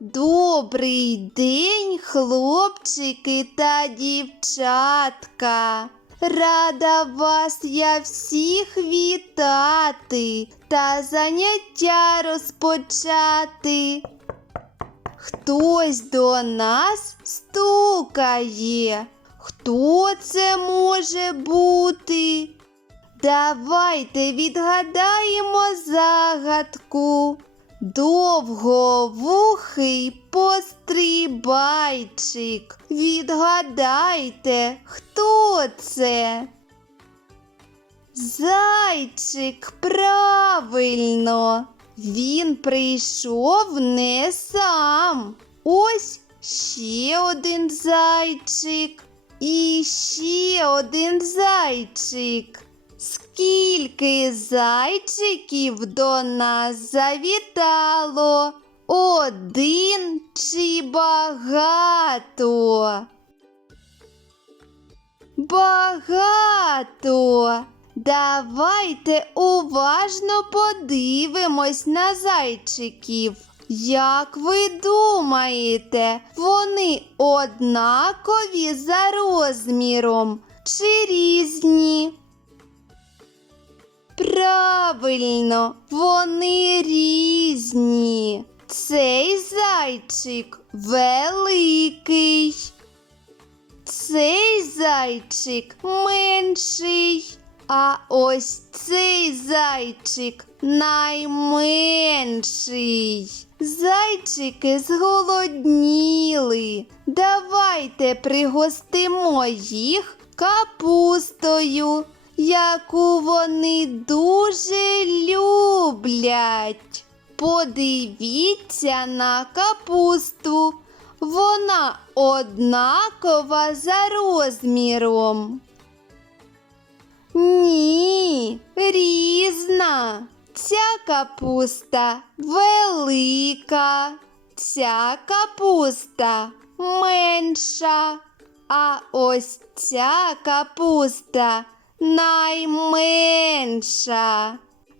Добрий день, хлопчики та дівчатка. Рада вас я всіх вітати та заняття розпочати. Хтось до нас стукає. Хто це може бути? Давайте відгадаємо загадку. Довговухий пострибайчик. Відгадайте, хто це? Зайчик, правильно. Він прийшов не сам. Ось ще один зайчик. І ще один зайчик. Скільки зайчиків до нас завітало? Один чи багато? Багато. Давайте уважно подивимось на зайчиків. Як ви думаєте, вони однакові за розміром чи різні? Правильно, вони різні. Цей зайчик великий. Цей зайчик менший. А ось цей зайчик найменший. Зайчики зголодніли. Давайте пригостимо їх капустою, яку вони дуже люблять. Подивіться на капусту. Вона однакова за розміром. Ні, різна. Ця капуста велика, ця капуста менша, а ось ця капуста найменша.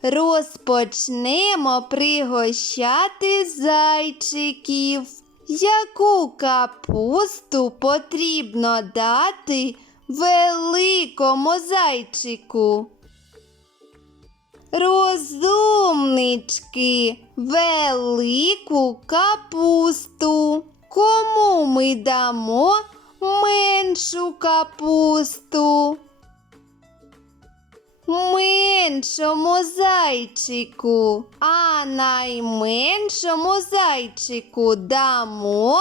Розпочнемо пригощати зайчиків. Яку капусту потрібно дати великому зайчику? Розумнички, велику капусту. Кому ми дамо меншу капусту? Меншому зайчику, а найменшому зайчику дамо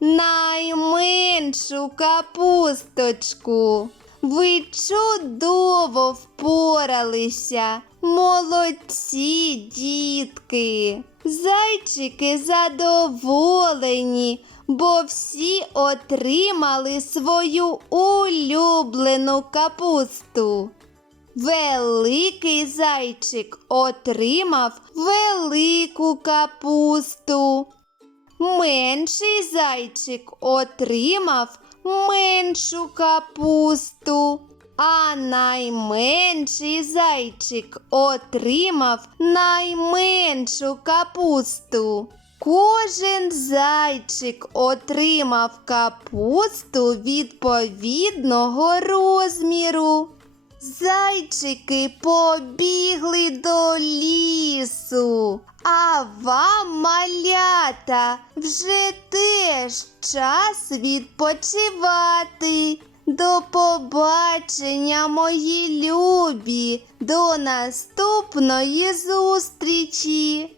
найменшу капусточку. Ви чудово впоралися, молодці дітки. Зайчики задоволені, бо всі отримали свою улюблену капусту. Великий зайчик отримав велику капусту. Менший зайчик отримав меншу капусту, а найменший зайчик отримав найменшу капусту. Кожен зайчик отримав капусту відповідного розміру. Зайчики побігли до лісу, а вам, малята, вже теж час відпочивати. До побачення, мої любі, до наступної зустрічі!